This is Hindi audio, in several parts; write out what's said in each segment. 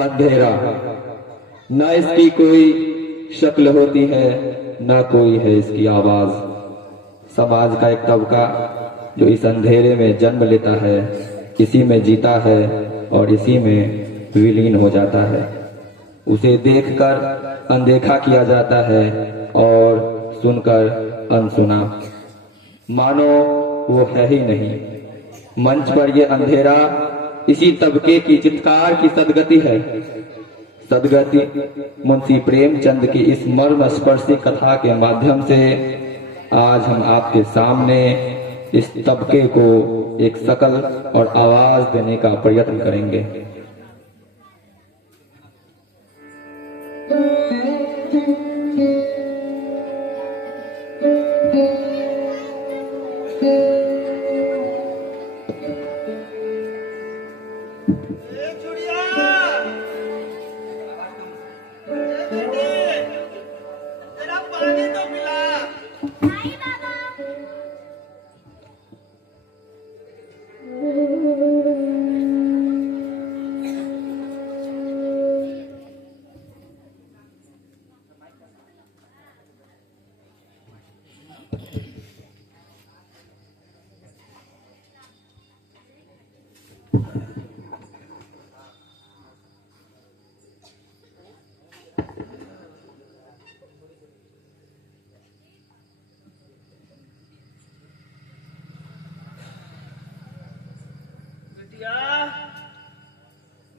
अंधेरा, न इसकी कोई शक्ल होती है, न कोई है इसकी आवाज। समाज का एक तबका जो इस अंधेरे में जन्म लेता है, इसी में जीता है और इसी में विलीन हो जाता है। उसे देखकर अनदेखा किया जाता है और सुनकर अनसुना, मानो वो है ही नहीं। मंच पर ये अंधेरा इसी तबके की चित्कार की सदगति है। सदगति मुंशी प्रेमचंद की इस मर्म स्पर्शी कथा के माध्यम से आज हम आपके सामने इस तबके को एक शकल और आवाज देने का प्रयत्न करेंगे।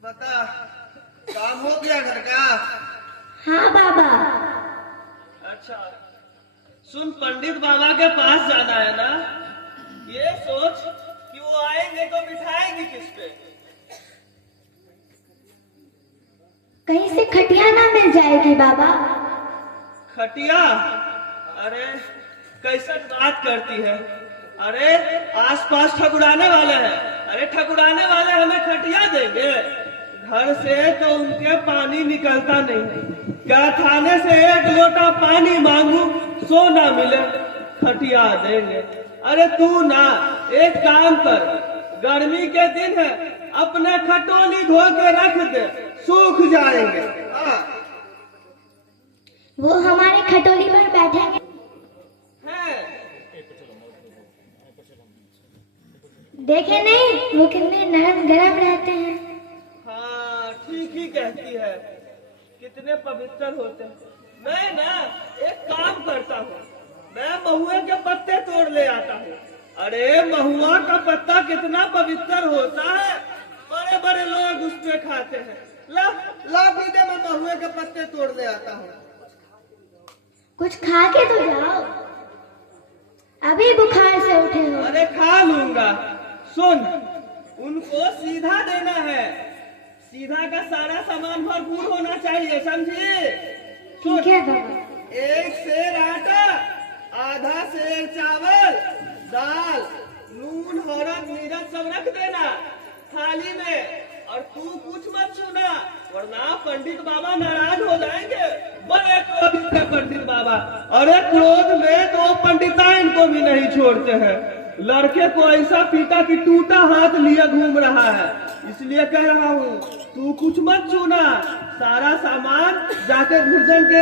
बता, काम हो गया घर का? हाँ बाबा। अच्छा, सुन, पंडित बाबा के पास जाना है ना? ये सोच कि वो आएंगे तो बिठाएंगे किस पे? कहीं से खटिया ना मिल जाएगी बाबा? खटिया? अरे कैसन बात करती है। अरे आसपास ठकुराने वाले हैं। अरे ठकुराने वाले हमें खटिया देंगे? घर से तो उनके पानी निकलता नहीं। क्या थाने से एक लोटा पानी मांगू सो ना मिले, खटिया देंगे? अरे तू ना एक काम कर, गर्मी के दिन है, अपने खटोली धो के रख दे, सूख जाएंगे। वो हमारे खटोली पर बैठेंगे? देखे नहीं वो कितने नरम गरम रहते हैं। हाँ ठीक ही कहती है, कितने पवित्र होते हैं। मैं ना एक काम करता हूँ, मैं महुए के पत्ते तोड़ ले आता हूँ। अरे महुआ का पत्ता कितना पवित्र होता है, बड़े बड़े लोग उस पे खाते हैं। ला दीदे, मैं महुए के पत्ते तोड़ ले आता हूँ। कुछ खा के तो जाओ, अभी बुखार से उठे हो। अरे खा लूंगा। सुन, उनको सीधा देना है, सीधा का सारा सामान भरपूर होना चाहिए, समझे? ठीक है बाबा। 1 सेर आटा, आधा सेर चावल, दाल, नून, हरद, मिर्च सब रख देना थाली में। और तू कुछ मत छूना, वरना पंडित बाबा नाराज हो जाएंगे। बड़े क्रोधित है पंडित बाबा। अरे क्रोध में तो पंडिता इनको भी नहीं छोड़ते हैं। लड़के को ऐसा पीटा कि टूटा हाथ लिए घूम रहा है। इसलिए कह रहा हूँ, तू कुछ मत छूना, सारा सामान जाके भुर्जन के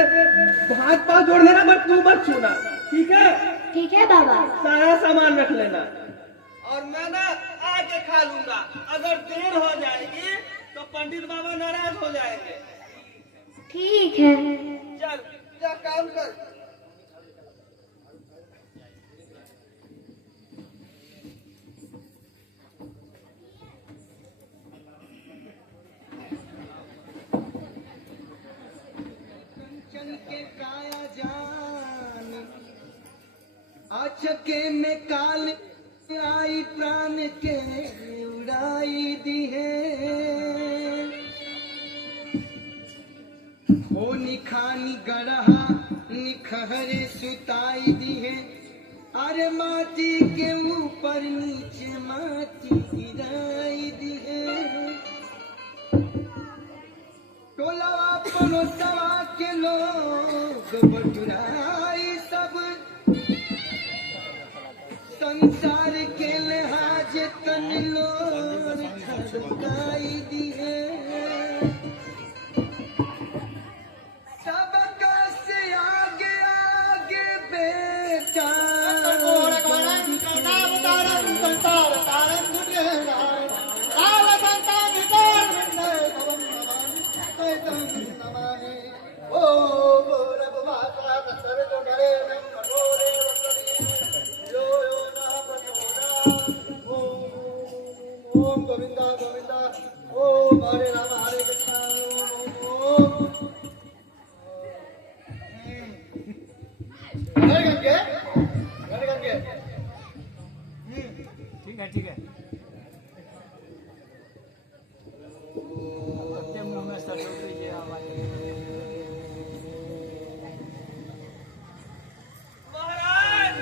हाथ पांव जोड़ लेना, बट तू मत छूना, ठीक है? ठीक है बाबा। सारा सामान रख लेना, और मैं ना आके खा लूंगा। अगर देर हो जाएगी तो पंडित बाबा नाराज हो जाएंगे। ठीक है। चल जा काम कर। चके में काल आई प्राण के उड़ाई दी है। हो निखानी गढ़ा निखहरे सुताई दी है। अरे माटी के ऊपर नीचे माटी गिराई दी है। टोलवा पनोसवा के लोग बटुराई सब, संसार के लिहाज तन लोग झलकाई दिए सबका से आगे आगे बेटा ओम गोविंदा गोविंदा ओम हरे राम हरे कृष्णा ओम हरे गंगे हरे गंगे ठीक है ठीक है अपने मुंह में सलूट लीजिए हमारे महाराज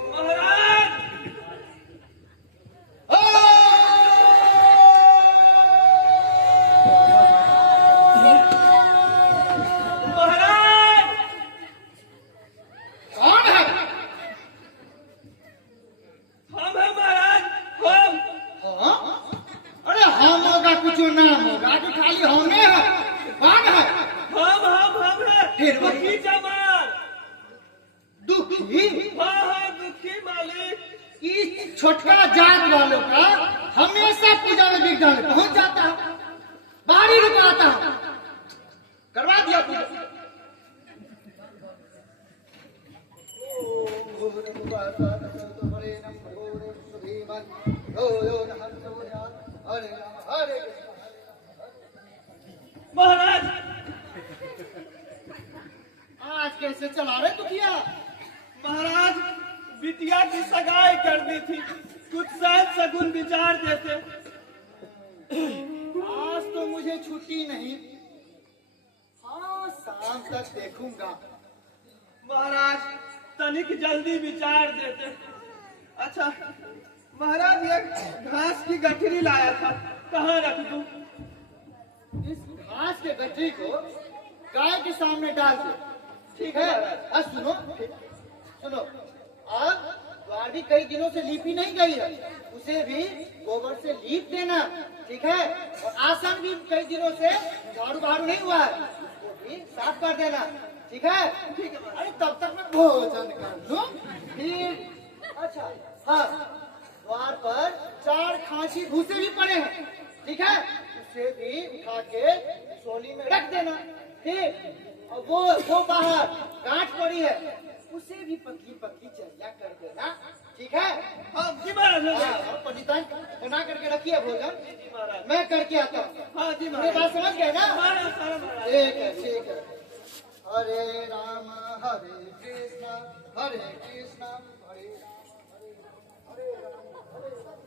महाराज महाराज कौन है हम हैं महाराज हम अरे हम होगा कुछ नाम होगा कि खाली हमें है कौन है हम हैं फिर वही। दुखी जमाल दुखी हाँ दुखी मालिक इस छोटका जात वालों का हमेशा पूजा में विघ्न पहुंच जाता है बाहर ही रुकवाता हूं करवा दिया पूजा महाराज आज कैसे चला रहे दुखिया महाराज बिटिया की सगाई कर दी थी कुछ शायद सगुन विचार देते आज तो मुझे छुट्टी नहीं हाँ शाम तक देखूंगा महाराज तनिक जल्दी विचार देते अच्छा महाराज ये घास की गठरी लाया था कहाँ रख दूं इस घास के गठरी को गाय के सामने डाल दो ठीक है अब सुनो सुनो अब द्वार भी कई दिनों से लीपी नहीं गई है उसे भी गोबर से लीप देना ठीक है और आसन भी कई दिनों से झाड़ू बहारू नहीं हुआ है उसको भी साफ कर देना ठीक है अरे तब तक मैं भोजन कर लूं फिर अच्छा हाँ द्वार पर 4 खांसी भूसे भी पड़े हैं ठीक है उसे भी उठा के सोली में रख देना ठीक और वो बाहर गांठ पड़ी है उसे भी पतली पतली चर्या कर देना ठीक है हाँ जी महाराज हाँ, और पंडितान बना करके रखिए भोजन जी महाराज मैं करके आता हूँ हाँ जी मेरी महाराज बात समझ गए ना महाराज सारा महाराज ठीक है हरे राम हरे कृष्णा हरे कृष्णा हरे राम हरे राम हरे राम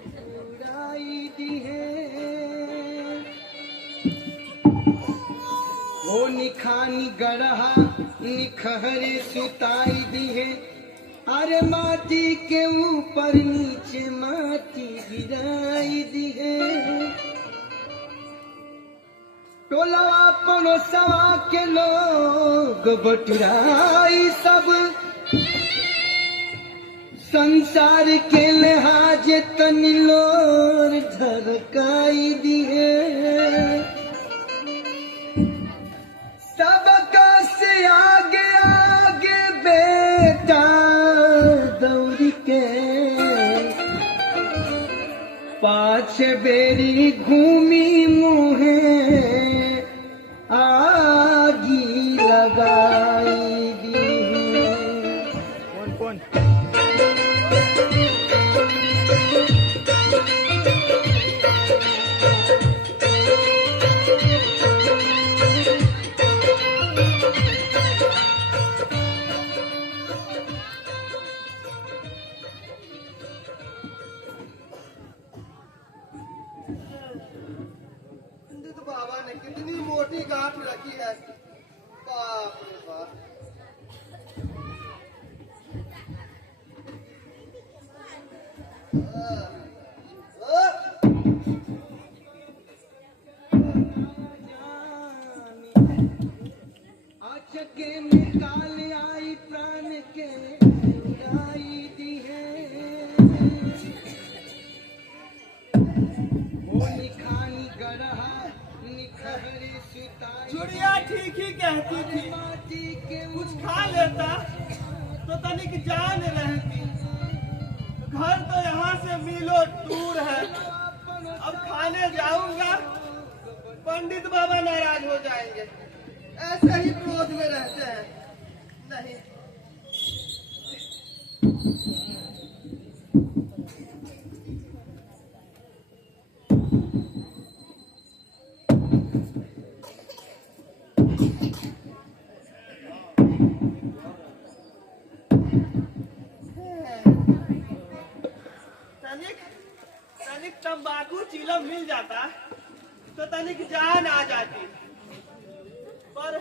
उड़ाई दी है वो निखानी गढ़ा निखहरे सुताई दी है अरे माटी के ऊपर नीचे माटी गिराई दी है टोलवा पड़ोसवा के लोग बटुराई सब संसार के लिहाज तनी लोर झरकाई दिए सबका से आगे आगे बेटा दौड़ के पाछ बेरी घूमी मुहे आगी लगाई दी कौन कौन पंडित बाबा ने कितनी मोटी गांठ रखी है बाप रे बाप अचके में काल आई प्राण के उड़ाई दी है वो निखानी गढ़ा निखरी सुताई। चुड़िया ठीक ही कहती थी, माटी के कुछ खा लेता तो तनिक जान रहती। घर तो यहाँ से मीलों दूर है, अब खाने जाऊंगा पंडित बाबा नाराज हो जाएंगे। ऐसे ही क्रोध में रहते हैं। नहीं, तनिक तंबाकू चीलम मिल जाता तो तनिक जान आ जाती, पर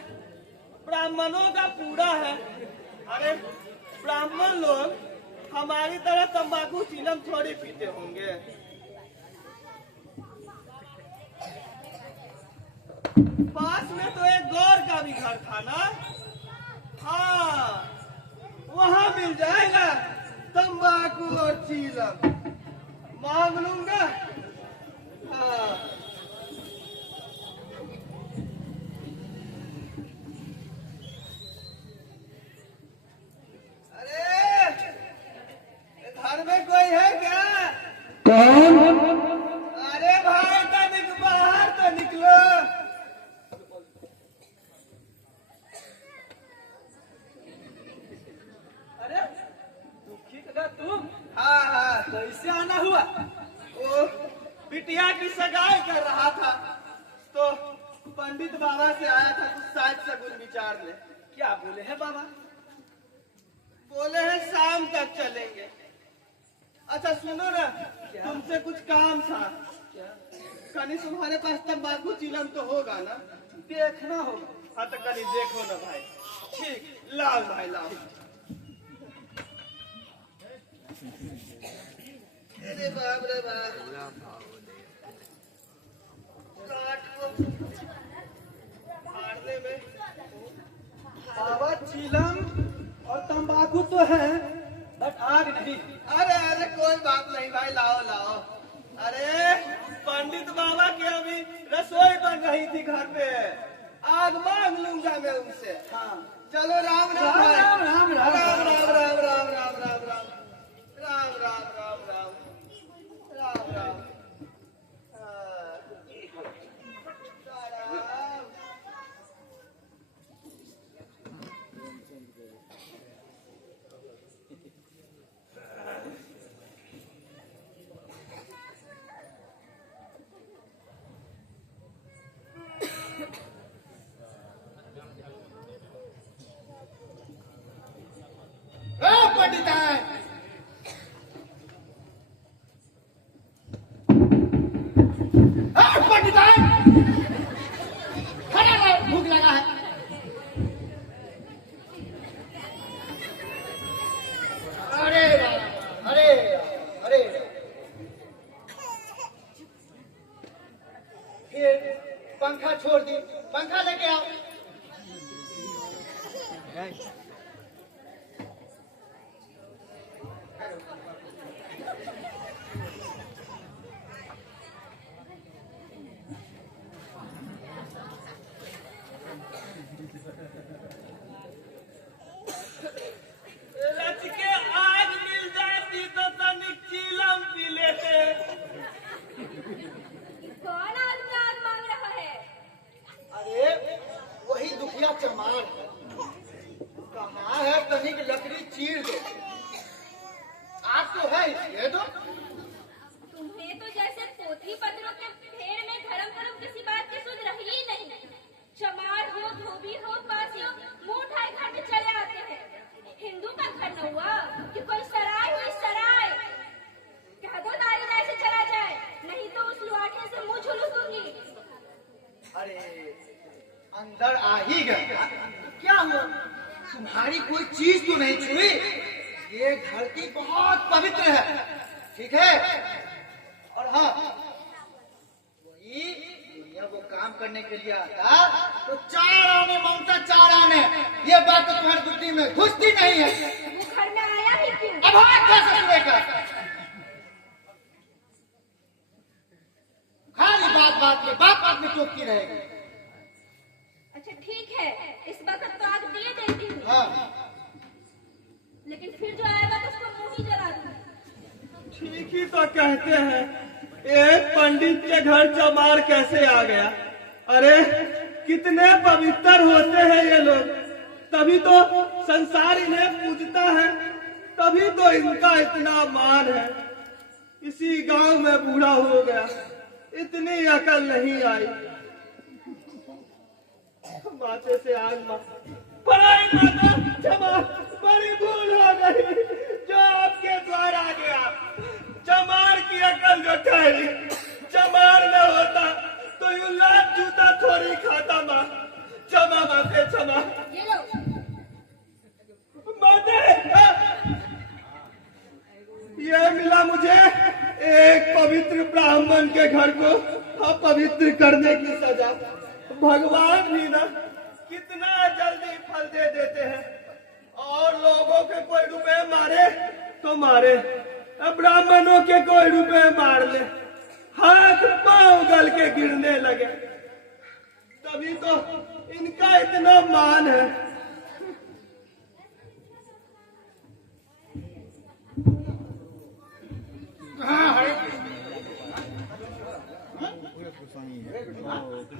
ब्राह्मणों का पूरा है। अरे ब्राह्मण लोग हमारी तरह तंबाकू चीलम थोड़ी पीते होंगे। पास में तो एक गौर का भी घर था ना, हाँ वहां मिल जाएगा तंबाकू और चीलम, मांग लूंगा। हाँ घर में कोई है क्या? कौन? अरे भाई तनिक बाहर तो निकलो। अरे दुखी का तुम? हाँ हाँ, कैसे आना हुआ? वो बिटिया की सगाई कर रहा था तो पंडित बाबा से आया था कुछ साज सगुन विचार ले। क्या बोले हैं बाबा? बोले हैं शाम तक चलेंगे। अच्छा सुनो ना, तुमसे कुछ काम था। कनी तुम्हारे पास तंबाकू चीलम तो होगा ना? देखना होगा। हाँ तो कनी देखो ना भाई। ठीक, लाओ भाई लाओ। अरे बाप रे बाप, काट को फाड़ने में। बाबा चीलम और तंबाकू तो है बट आग नहीं। अरे अरे कोई बात नहीं भाई, लाओ लाओ। अरे पंडित बाबा की अभी रसोई बन रही थी घर पे, आग मांग लूंगा मैं उनसे। हाँ चलो राम राम राम राम राम राम राम राम राम राम राम राम राम राम राम राम राम राम। भूख लगा है। अरे अरे अरे फिर पंखा छोड़ दी, पंखा लेके आओ। चमार कहाँ है? तनिक लकड़ी चीर दो। आग तो है, ये दो। तुम्हें तो जैसे पोथी पत्रों के फेर में धर्म कर्म किसी बात की सुध रही ही नहीं। चमार हो, धोबी हो, पासी हो, मुंह उठाए घर में चले आते हैं। हिंदू का घर न हुआ कि कोई सराय हुई सराय। कह दो दारी दाई से चला जाए, नहीं तो उस लुआठे से मुंह झुलस दूंगी। अरे अंदर आ ही गया, क्या हुआ? तुम्हारी कोई चीज तो नहीं छुई? ये धरती बहुत पवित्र है, ठीक है। और हाँ, वही दुनिया को काम करने के लिए आता तो 4 आने मांगता, 4 आने। ये बात तो तुम्हारी बुद्धि में घुसती नहीं है। वो घर में आया ही क्यों? अब हाथ कैसे सुनेगा? खाली बात में टोकती रहेगी। अच्छा ठीक है, इस वक्त तो आग दिए देती हूँ, हाँ, लेकिन फिर जो आएगा तो उसको मुंह ही जला दूँ। ठीक ही तो कहते हैं, एक पंडित के घर चमार कैसे आ गया। अरे कितने पवित्र होते हैं ये लोग, तभी तो संसार इन्हें पूजता है, तभी तो इनका इतना मान है। इसी गांव में बूढ़ा हो गया, इतनी अकल नहीं आई। माथे से आग पढ़ाई माता क्षमा, बड़ी भूल हो गई जो आपके द्वारा आ गया। चमार की अकल जो ठहरी, चमार न होता तो यूं लात जूता थोड़ी खाता। माँ क्षमा, माते क्षमा। ये लो, माते ये मिला मुझे एक पवित्र ब्राह्मण के घर को अपवित्र करने की सजा। भगवान भी ना कितना जल्दी फल दे देते हैं। और लोगों के कोई रुपए मारे तो मारे, ब्राह्मणों के कोई रुपए मार ले, हाथ पांव गल के गिरने लगे। तभी तो इनका इतना मान है।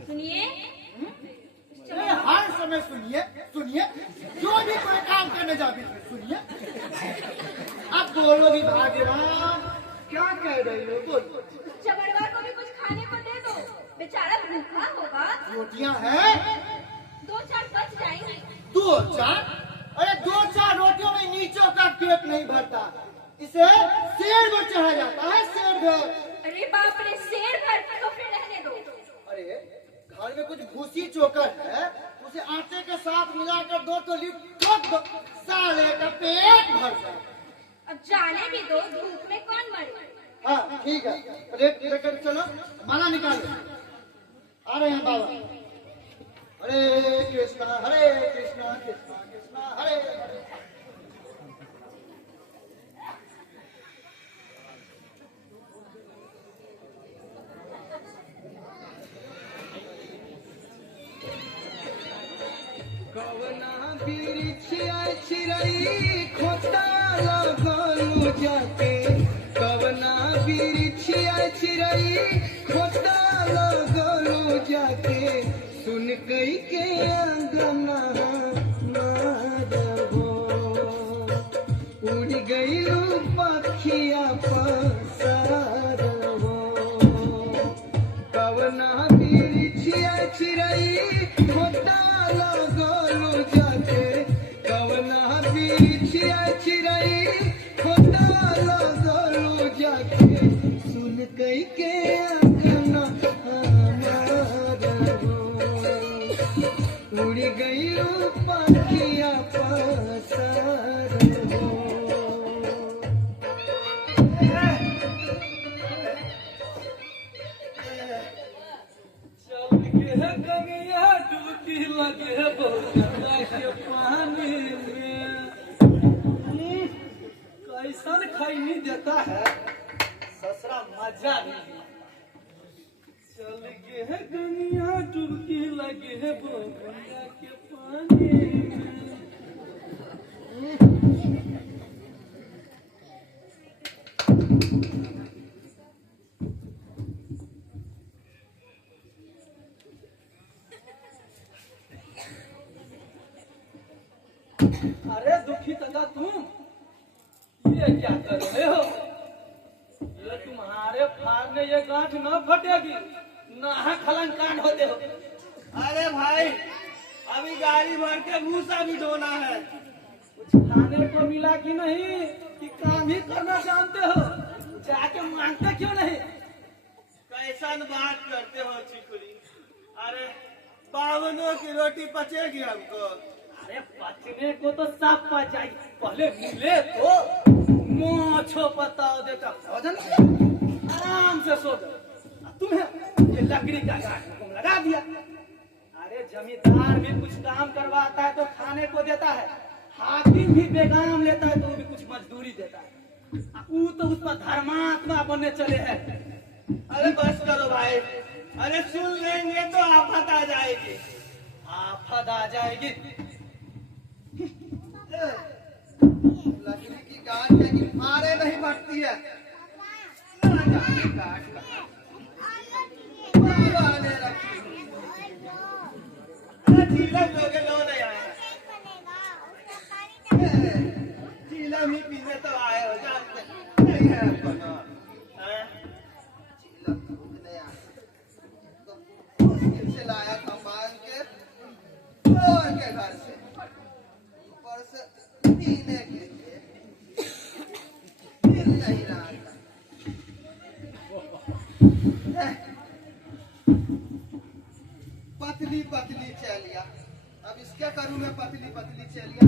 सुनिए, अरे हर समय सुनिए, जो भी कोई काम करने जाती थी सुनिए। अब बोलोगी भाग्यवान, क्या कह रही हो? बोलो। चमड़वा को भी कुछ खाने को दे दो, बेचारा भूखा होगा। रोटियां हैं? 2-4 बच जाएंगी। 2-4? अरे 2-4 रोटियों में नीचों का पेट नहीं भरता, इसे शेर में चढ़ा जाता है, शेर घर। अरे बाप रे, शेर भर तो फिर रहने दो। अरे घर में कुछ भूसी चोकर है, उसे आटे के साथ मिलाकर दो तो लिप ठोक दो, साले का पेट भर जाए। अब जाने भी दो, धूप में कौन मरे। हाँ ठीक है, प्लेट लेकर चलो, माला निकालो। आ रहे हैं बाबा। हरे कृष्णा कृष्णा कृष्णा हरे हरे। कवना बिरिछिया चिरई खोता लगलू जाके, कवना बिरिछिया चिरई खोता लगलू जाके, सुन कई के अंगना नारहो, उड़ गईलू पखिया पसारहो। कवना बिरिछिया चिरई खोता लगलू जाके, कवना बिरिछिया चिरई खोता लगलू जाके, सुन कई के अंगना हमारहो, उड़ गईलू पखिया पसारहो। चल के कमिया डूबी लगे बौरा के पानी में। कैसन खैनी देता है ससुरा, मजा नहीं। चल के कमिया डूबी लगे बौरा के पानी में। अरे दुखी तथा तुम ये क्या कर रहे हो? ये तुम्हारे फाड़ने ये गांठ न फटेगी, ना खलंकान होते हो। अरे भाई, अभी गाड़ी भर के भूसा भी ढोना है। कुछ खाने को मिला कि नहीं, कि काम ही करना जानते हो? जाके मांगते क्यों नहीं? कैसन बात करते हो छिकुली? अरे 52 की रोटी पचेगी हमको। अरे पचने को तो सब पच जाएगी, पहले मिले तो। मोछो बताओ देता भोजन आराम से सो जाओ। तुम्हें ये लकड़ी का गाठ तुम लगा दिया। अरे जमींदार भी कुछ काम करवाता है तो खाने को देता है, हाकिम भी बेगाम लेता है तो वो भी कुछ मजदूरी देता है। वो तो उस पर धर्मात्मा बनने चले हैं। अरे बस करो भाई, अरे सुन लेंगे तो आफत आ जाएगी। आफत आ जाएगी। लकड़ी की गाठ है कि फाड़े नहीं बढ़ती है। ना जाने गाठ कहाँ बाबा ने रखी। अरे चीलम लोगे लो नहीं आए हैं। चीलम ही पीने तो आए हो, जानते नहीं है बना। हैं? चीलम नहीं आया। तो मुश्किल से लाया था मांग के और के घर से, ऊपर से पीने के लिए मिल नहीं रहा था। पतली पतली चलिया, अब इसके करूं मैं पतली पतली चलिया।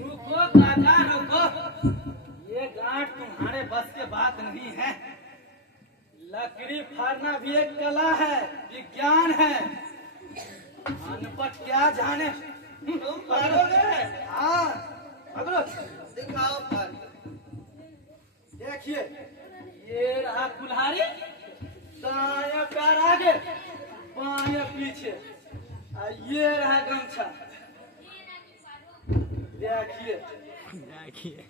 रुको काका रुको, ये गांठ तुम्हारे बस के बात नहीं है। लकड़ी फाड़ना भी एक कला है, विज्ञान है। अनपढ़ क्या जाने। तुम फाड़ोगे? हाँ पकड़ो। दिखाओ फल। देखिए ये रहा कुल्हाड़ी, दाया पैर आगे बाया पीछे, और ये रहा गमछा। देखिए देखिए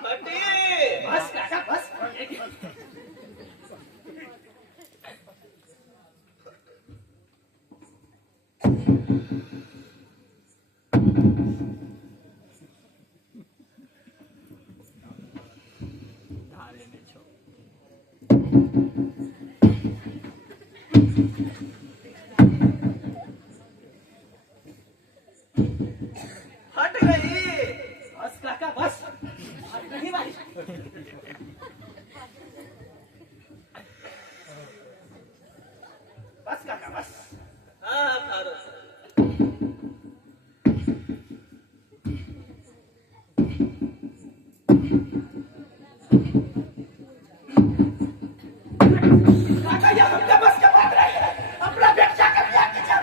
हटी। बस काका बस। धारे में छो हट गई। बस काका बस। अब नहीं भाई। बस काका बस। हाँ फाड़ो। काका ये हमने बस के बात रही है। अपना बेटा का बियाह की जाओ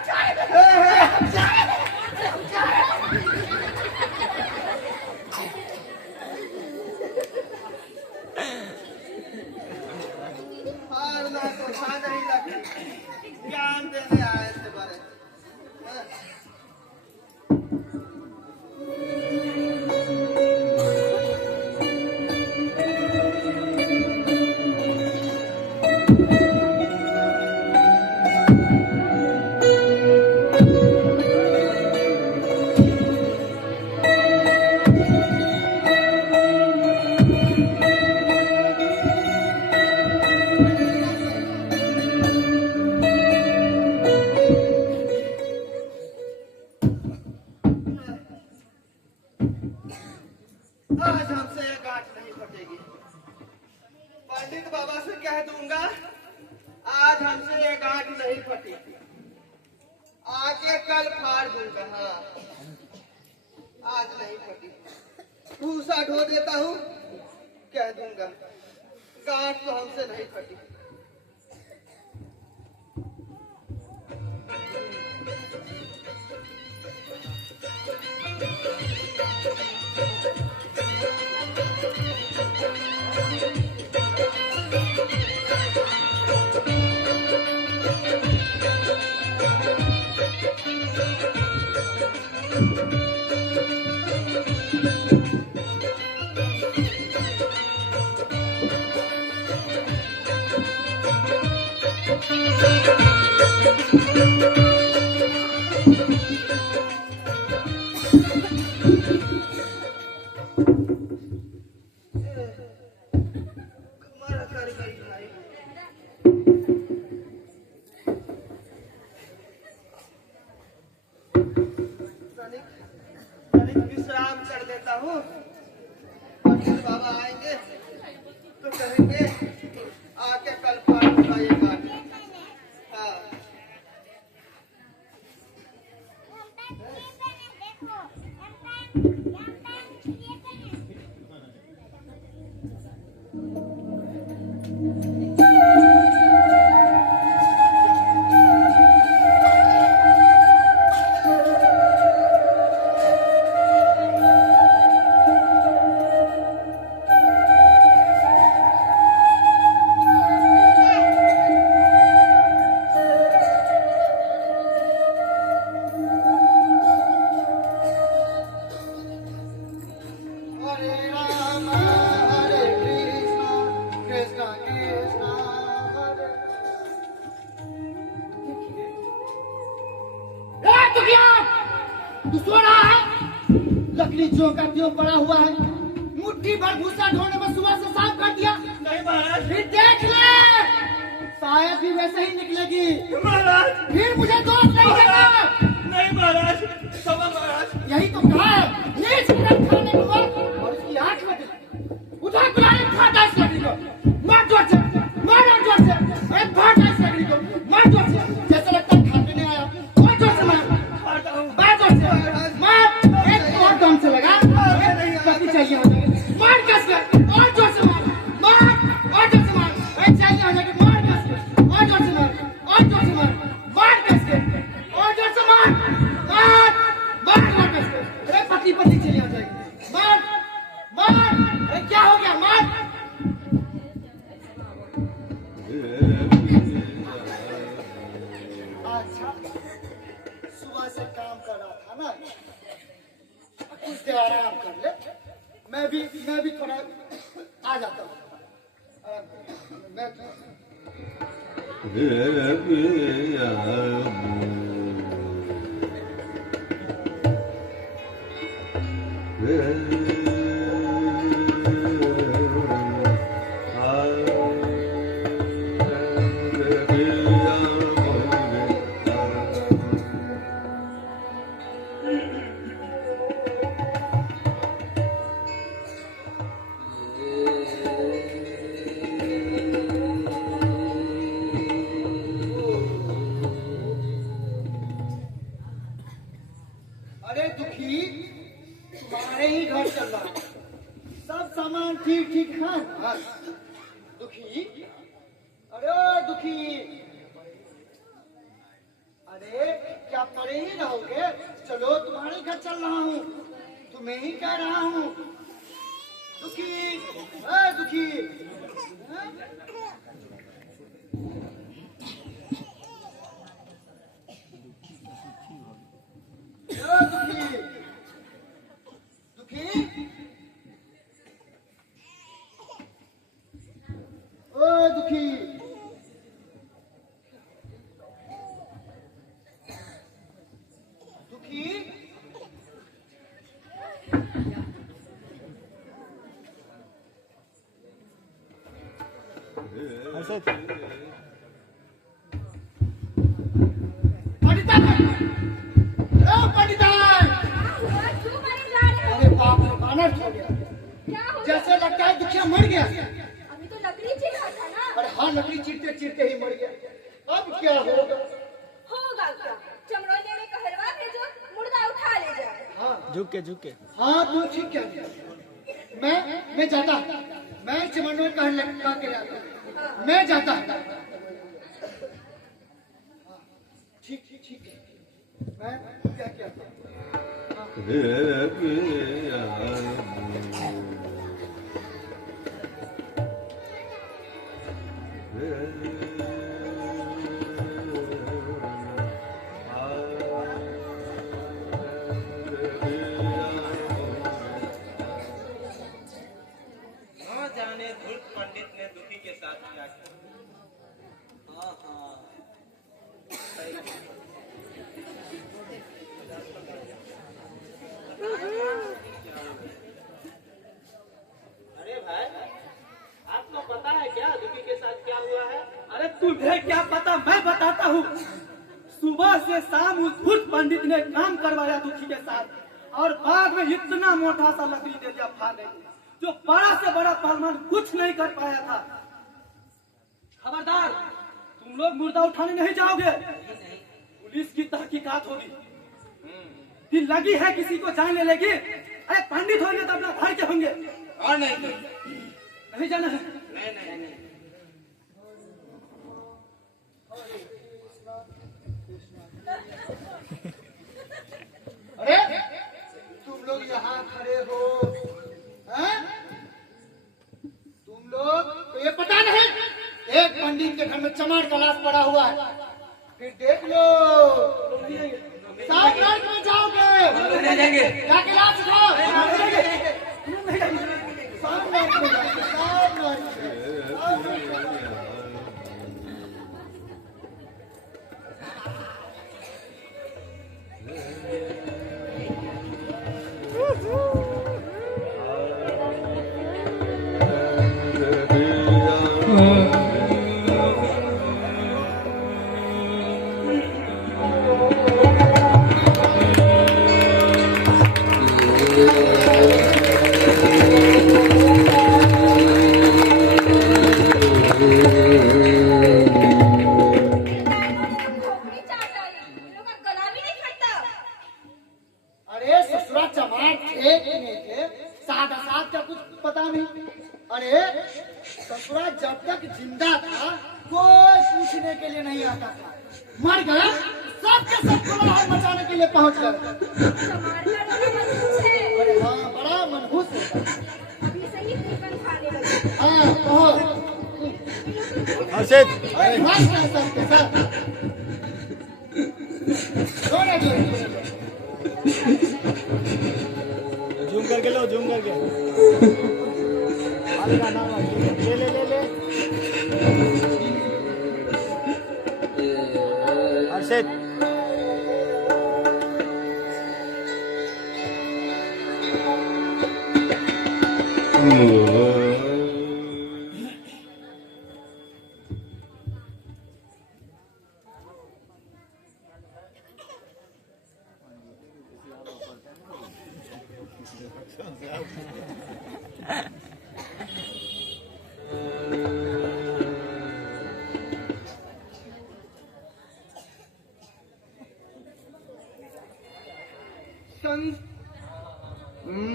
फाड़ना तो था नहीं लकड़ी, ज्ञान देने आए थे बड़े। आज हमसे ये गांठ नहीं फटेगी। पंडित बाबा से कह दूंगा आज हमसे ये गांठ नहीं फटेगी। आके कल फाड़ दूंगा। हाँ आज नहीं फटी। भूसा ढो देता हूँ, कह दूंगा गांठ तो हमसे नहीं फटी। कमर कर गई भाई। तनिक विश्राम कर देता हूँ। पंडित बाबा आएंगे तो कहेंगे आके कल फाड़ होगा ये गाठ। हाँ हरे राम हरे कृष्णा कृष्णा कृष्णा हरे। तू सो रहा है? लकड़ी जो का त्यों पड़ा हुआ है। मुट्ठी भर भूसा ढोने में सुबह से साफ कर दिया। नहीं महाराज। फिर देख ले, शायद भी वैसे ही निकलेगी। महाराज फिर मुझे दोष नहीं देगा। नहीं महाराज, क्षमा महाराज। यही तो कहा है, नीच व्रत खाने को मत। और इसकी आंख में देख। उठा कुल्हाड़ी फाटा इस लकड़ी को। मार जोर से, मार जोर से। अरे फाटा इस लकड़ी को, मार जोर से। जैसे लगता है खाने नहीं आया। और जोर से मार, मार जोर से, मार। एक और दम से लगा। गति चाहिए हो जाएगी। मार कस के, और जोर से मार, मार, और जोर से मार। एक चाहिए हो जाएगी, मार कस के, और जोर से मार, और जोर से मार, मार कस के, और जोर से मार, मार, मार कस के। अरे पतली पतली चली आ जाएगी। मार, मार। अरे क्या हो गया, मार। अच्छा, सुबह से काम कर रहा था ना, कुछ देर आराम कर ले। मैं भी थोड़ा आ जाता हूँ। मैं अरे दुखी, तुम्हारे ही घर चल रहा है। सब सामान ठीक ठीक है ना? दुखी, अरे दुखी, अरे क्या परे ही रहोगे? चलो तुम्हारे घर चल रहा हूँ, तुम्हें ही कह रहा हूँ। दुखी, अरे दुखी, दुखी, ओ दुखी, दुखी, पंडिता, पंडिता, क्यों मारे जा रहे हो? अरे बाप रे, बानर खो गया। क्या हो जैसे लगता है दुखिया मर गया। अभी तो लकड़ी चीर रहा था ना। अरे हाँ, लकड़ी चीरते चीरते ही मर गया। अब क्या होगा? होगा क्या? चमड़ोले ने कहलवा भेजो, मुर्दा उठा ले जाए। हाँ झुक के हाँ, तो ठीक है। मैं जाता, मैं चमनों का लटका के लाता। मैं जाता। ठीक ठीक ठीक है। मैं क्या कहता हाँ जाने धूर्त पंडित ने दुखी के साथ क्या किया। हाँ हाँ सही। हूँ, सुबह से शाम उस धूर्त पंडित ने काम करवाया दुखी के साथ और बाद में इतना मोटा सा लकड़ी दे दिया फाड़ने को, जो बड़ा से बड़ा पहलवान कुछ नहीं कर पाया था। खबरदार, तुम लोग मुर्दा उठाने नहीं जाओगे, पुलिस की तहकीकात होगी। दिल लगी है किसी को जान ले लेगी। अरे पंडित होंगे तो अपना घर के होंगे, और नहीं तो नहीं जाना है। नहीं। अरे तुम लोग यहाँ खड़े हो, हैं? तुम लोग तो ये पता नहीं, एक पंडित के घर में चमार का लाश पड़ा हुआ है, फिर देख लो सात रात में जाओगे, जाके लाश उठाओ, सात रात में जाओगे, सात रात में। खोपड़ी चाट डाली, इन लोगों का गला भी नहीं फटता। अरे ससुरा चमार थे कि नहीं थे, सादा साद का कुछ पता नहीं। अरे ससुरा जब तक जिंदा था कोई पूछने के लिए नहीं आता था, मर गया सबके सब कोलाहल मचाने के लिए पहुंच गए। चमार का बड़ा मनहूस है, अरे हाँ, बड़ा मनहूस है। अभी से ही टिफिन खाने लगे। हाँ कहो। अरे भाग गए सबके सब। जोरे जोरे। जूम करके लो, जूम करके आगे का नाम ले ले ले ले अर्षित।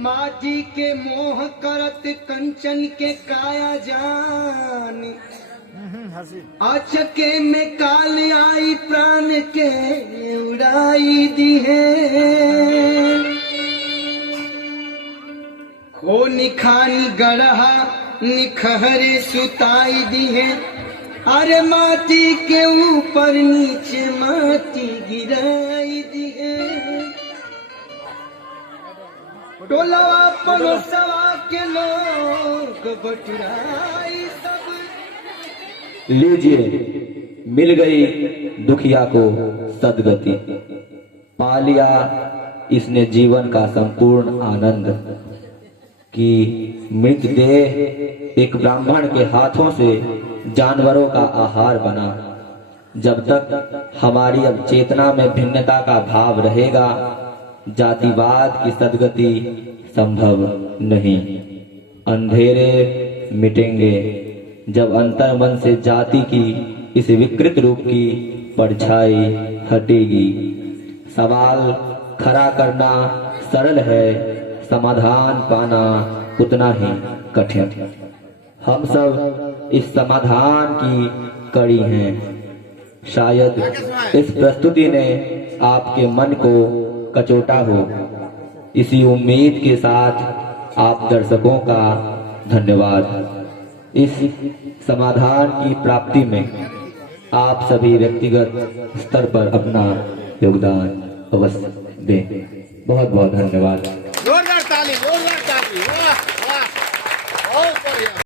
माटी के मोह करत कंचन के काया जान, अचके में काल आई प्राण के उड़ाई दी है। खो निखानी गढ़ा निखहरे सुताई दी है, अरे माटी के ऊपर नीचे माटी गिराई दी है। टोलवा पड़ोसवा के लोग बटुराई सब। लीजिए, मिल गई दुखिया को सदगति, पा लिया इसने जीवन का संपूर्ण आनंद। कि मृतदेह एक ब्राह्मण के हाथों से जानवरों का आहार बना। जब तक हमारी अब चेतना में भिन्नता का भाव रहेगा, जातिवाद की सदगति संभव नहीं। अंधेरे मिटेंगे जब अंतर मन से जाति की इस विकृत रूप की परछाई हटेगी। सवाल खड़ा करना सरल है, समाधान पाना उतना ही कठिन। हम सब इस समाधान की कड़ी हैं। शायद इस प्रस्तुति ने आपके मन को कचोटा हो। इसी उम्मीद के साथ आप दर्शकों का धन्यवाद। इस समाधान की प्राप्ति में आप सभी व्यक्तिगत स्तर पर अपना योगदान अवश्य दें। बहुत बहुत धन्यवाद। जोरदार ताली, जोरदार ताली। वाह वाह, बहुत बढ़िया।